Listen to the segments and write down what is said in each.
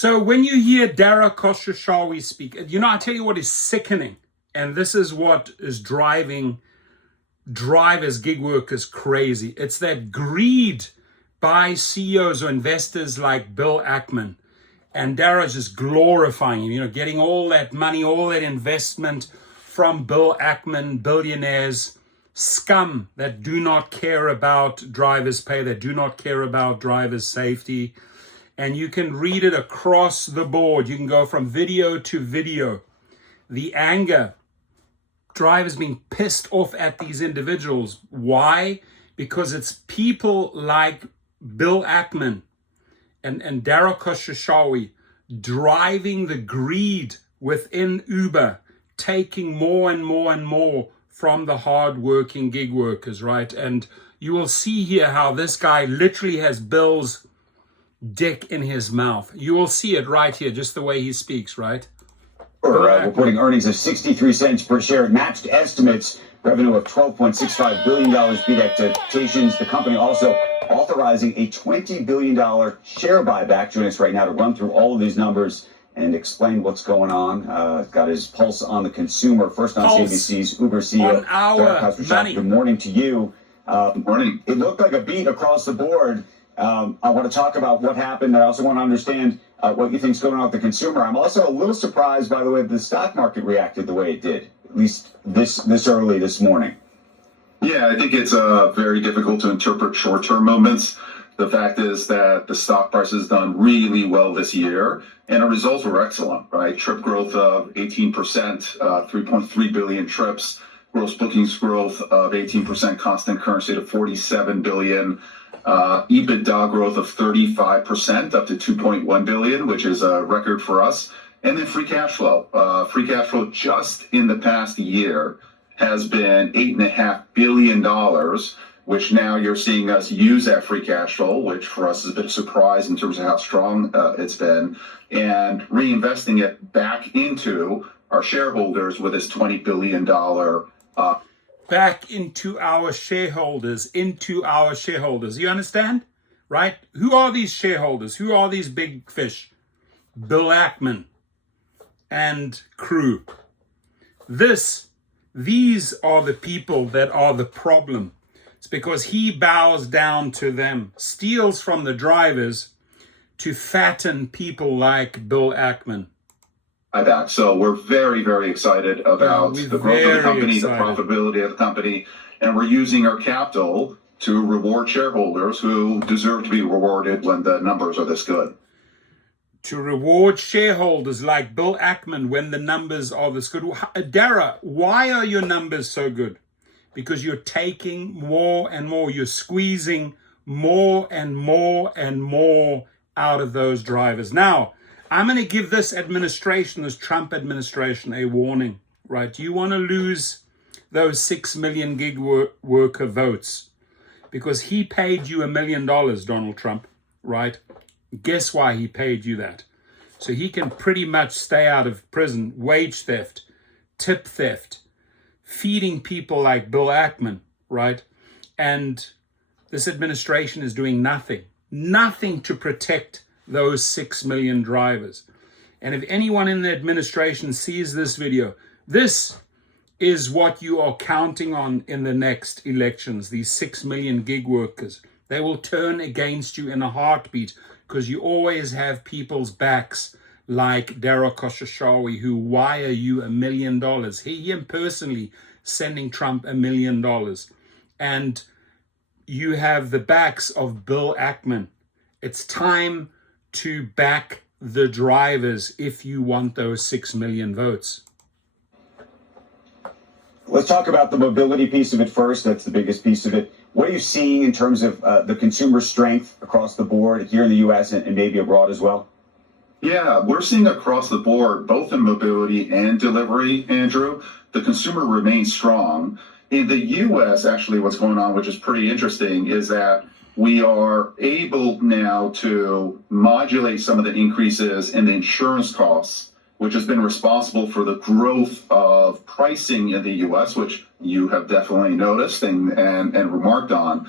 So when you hear Dara Khosrowshahi speak, I tell you what is sickening, and this is what is driving drivers, gig workers crazy. It's that greed by CEOs or investors like Bill Ackman. And Dara's just glorifying him, getting all that money, all that investment from Bill Ackman, billionaires, scum that do not care about drivers' pay, that do not care about drivers' safety. And you can read it across the board. You can go from video to video. The anger, drivers being pissed off at these individuals. Why? Because it's people like Bill Ackman and Dara Khosrowshahi driving the greed within Uber, taking more and more and more from the hard-working gig workers, right? And you will see here how this guy literally has Bill's dick in his mouth. You will see it right here, just the way he speaks, right? Reporting earnings of 63 cents per share. It matched estimates. Revenue of $12.65 billion beat expectations. The company also authorizing a $20 billion share buyback. Joining us right now to run through all of these numbers and explain what's going on. Got his pulse on the consumer. First on CNBC's Uber CEO Dara Khosrowshahi. Good morning to you. Good morning. It looked like a beat across the board. I want to talk about what happened. I also want to understand what you think is going on with the consumer. I'm also a little surprised by the way the stock market reacted the way it did, at least this early this morning. Yeah, I think it's very difficult to interpret short-term moments. The fact is that the stock price has done really well this year, and our results were excellent, right? Trip growth of 18%, 3.3 billion trips, gross bookings growth of 18%, constant currency to 47 billion, EBITDA growth of 35%, up to 2.1 billion, which is a record for us. And then free cash flow. Free cash flow just in the past year has been $8.5 billion, which now you're seeing us use that free cash flow, which for us is a bit of a surprise in terms of how strong it's been, and reinvesting it back into our shareholders with this $20 billion back into our shareholders, You understand? Right? Who are these shareholders? Who are these big fish? Bill Ackman and crew. These are the people that are the problem. It's because he bows down to them, steals from the drivers to fatten people like Bill Ackman. So we're very, very excited about the growth of the company, the profitability of the company, and we're using our capital to reward shareholders who deserve to be rewarded when the numbers are this good. To reward shareholders like Bill Ackman when the numbers are this good. Dara, why are your numbers so good? Because you're taking more and more, you're squeezing more and more and more out of those drivers. Now, I'm going to give this administration, this Trump administration, a warning, right? You want to lose those 6 million gig worker votes because he paid you $1 million, Donald Trump, right? Guess why he paid you that? So he can pretty much stay out of prison. Wage theft, tip theft, feeding people like Bill Ackman, right? And this administration is doing nothing to protect those 6 million drivers. And if anyone in the administration sees this video, this is what you are counting on in the next elections, these 6 million gig workers. They will turn against you in a heartbeat because you always have people's backs like Dara Khosrowshahi who wire you $1 million. Him personally sending Trump $1 million. And you have the backs of Bill Ackman. It's time to back the drivers if you want those 6 million votes. Let's talk about the mobility piece of it first. That's the biggest piece of it. What are you seeing in terms of the consumer strength across the board here in the U.S. and maybe abroad as well? Yeah, we're seeing across the board, both in mobility and delivery, Andrew, the consumer remains strong. In the U.S., actually, what's going on, which is pretty interesting, is that we are able now to modulate some of the increases in the insurance costs, which has been responsible for the growth of pricing in the U.S., which you have definitely noticed and remarked on.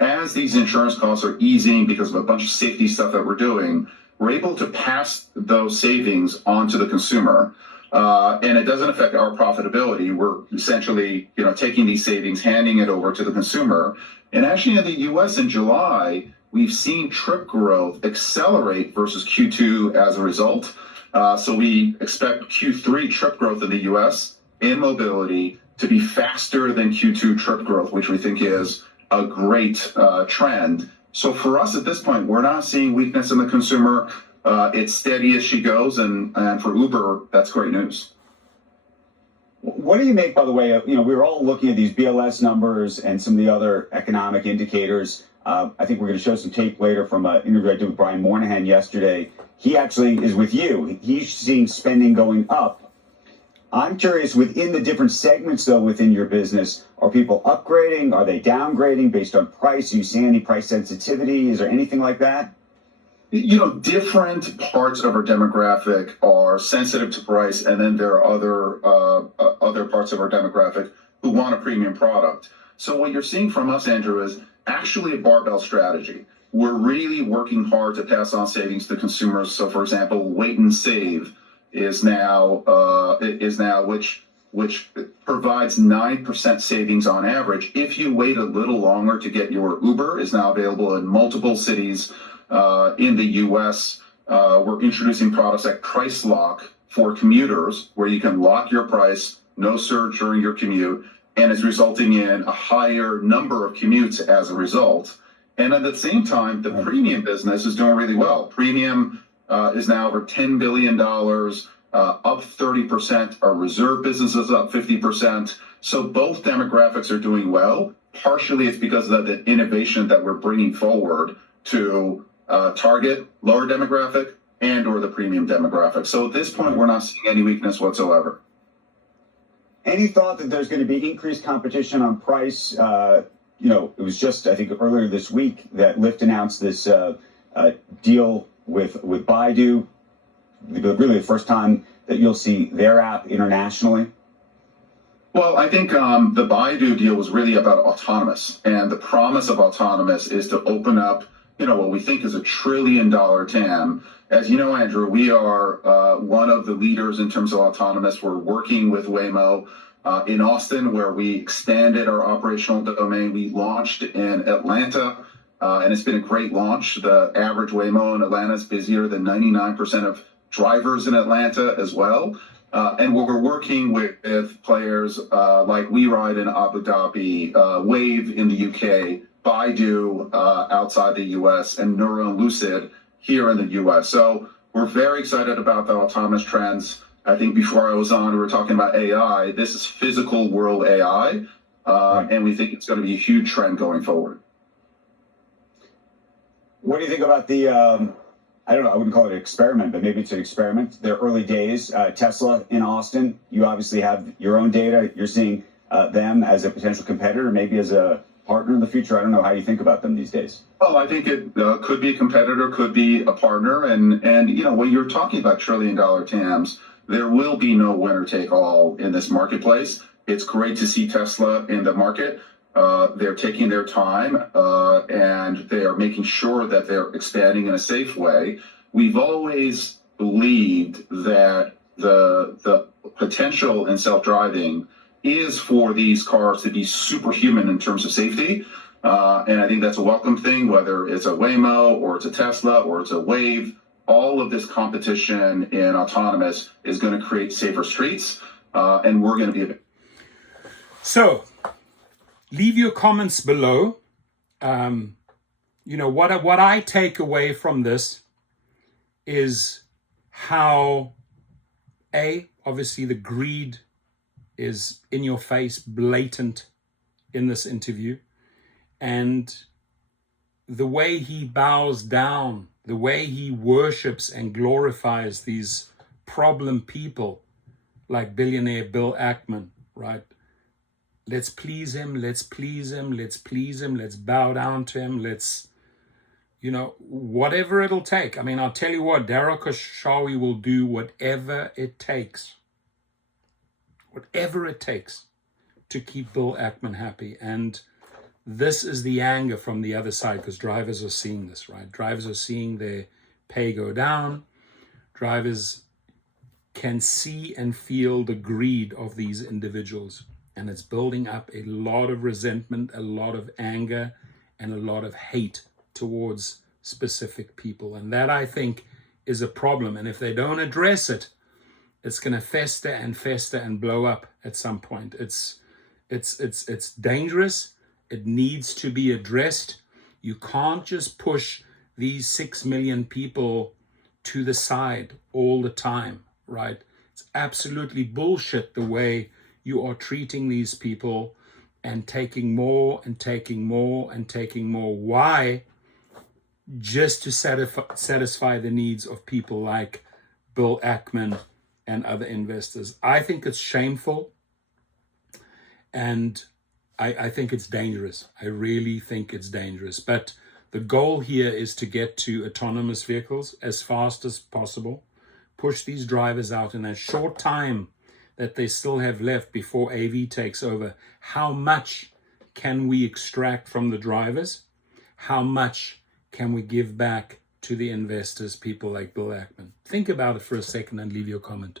As these insurance costs are easing because of a bunch of safety stuff that we're doing, we're able to pass those savings on to the consumer. And it doesn't affect our profitability. We're essentially, taking these savings, handing it over to the consumer. And actually in the US in July, we've seen trip growth accelerate versus Q2 as a result. So we expect Q3 trip growth in the US in mobility to be faster than Q2 trip growth, which we think is a great trend. So for us at this point, we're not seeing weakness in the consumer. It's steady as she goes, and for Uber, that's great news. What do you make, by the way, we were all looking at these BLS numbers and some of the other economic indicators. I think we're going to show some tape later from an interview I did with Brian Moynihan yesterday. He actually is with you. He's seeing spending going up. I'm curious, within the different segments, though, within your business, are people upgrading? Are they downgrading based on price? Are you seeing any price sensitivity? Is there anything like that? Different parts of our demographic are sensitive to price, and then there are other parts of our demographic who want a premium product. So what you're seeing from us, Andrew, is actually a barbell strategy. We're really working hard to pass on savings to consumers. So, for example, Wait and Save is now which provides 9% savings on average. If you wait a little longer to get your Uber, is now available in multiple cities in the US. We're introducing products like Price Lock for commuters, where you can lock your price, no surge during your commute, and is resulting in a higher number of commutes as a result. And at the same time, the premium business is doing really well. Premium is now over $10 billion, up 30%. Our reserve business is up 50%. So both demographics are doing well. Partially it's because of the innovation that we're bringing forward to target lower demographic and or the premium demographic. So at this point, we're not seeing any weakness whatsoever. Any thought that there's going to be increased competition on price? It was just, I think, earlier this week that Lyft announced this deal with Baidu. Really the first time that you'll see their app internationally. Well, I think the Baidu deal was really about autonomous. And the promise of autonomous is to open up, what we think is a $1 trillion TAM. As you know, Andrew, we are one of the leaders in terms of autonomous. We're working with Waymo in Austin, where we expanded our operational domain. We launched in Atlanta, and it's been a great launch. The average Waymo in Atlanta is busier than 99% of drivers in Atlanta as well. And we're working with players like WeRide in Abu Dhabi, Wave in the UK, Baidu outside the US, and Nuro and Lucid here in the US. So we're very excited about the autonomous trends. I think before I was on, we were talking about AI. This is physical world AI, and we think it's going to be a huge trend going forward. What do you think about the, I don't know, I wouldn't call it an experiment, but maybe it's an experiment. They're early days, Tesla in Austin. You obviously have your own data. You're seeing them as a potential competitor, maybe as a partner in the future. I don't know how you think about them these days. Well, I think it could be a competitor, could be a partner. And when you're talking about $1 trillion TAMs, there will be no winner take all in this marketplace. It's great to see Tesla in the market. They're taking their time and they are making sure that they're expanding in a safe way. We've always believed that the potential in self-driving is for these cars to be superhuman in terms of safety. And I think that's a welcome thing, whether it's a Waymo or it's a Tesla or it's a Wave. All of this competition in autonomous is going to create safer streets, and we're going to be. So, leave your comments below. What I take away from this is how, obviously the greed is in your face, blatant in this interview, and the way he bows down, the way he worships and glorifies these problem people like billionaire Bill Ackman, right? Let's please him, let's please him, let's please him, let's bow down to him, let's, whatever it'll take. I mean, I'll tell you what, Dara Khosrowshahi will do whatever it takes to keep Bill Ackman happy. And this is the anger from the other side, because drivers are seeing this, right? Drivers are seeing their pay go down. Drivers can see and feel the greed of these individuals. And it's building up a lot of resentment, a lot of anger, and a lot of hate towards specific people. And that, I think, is a problem. And if they don't address it, it's going to fester and blow up at some point. It's dangerous. It needs to be addressed. You can't just push these 6 million people to the side all the time, right? It's absolutely bullshit the way you are treating these people and taking more and taking more and taking more. Why? Just to satisfy the needs of people like Bill Ackman and other investors. I think it's shameful, and I think it's dangerous. I really think it's dangerous. But the goal here is to get to autonomous vehicles as fast as possible, push these drivers out in a short time that they still have left before AV takes over. How much can we extract from the drivers? How much can we give back to the investors, people like Bill Ackman? Think about it for a second and leave your comment.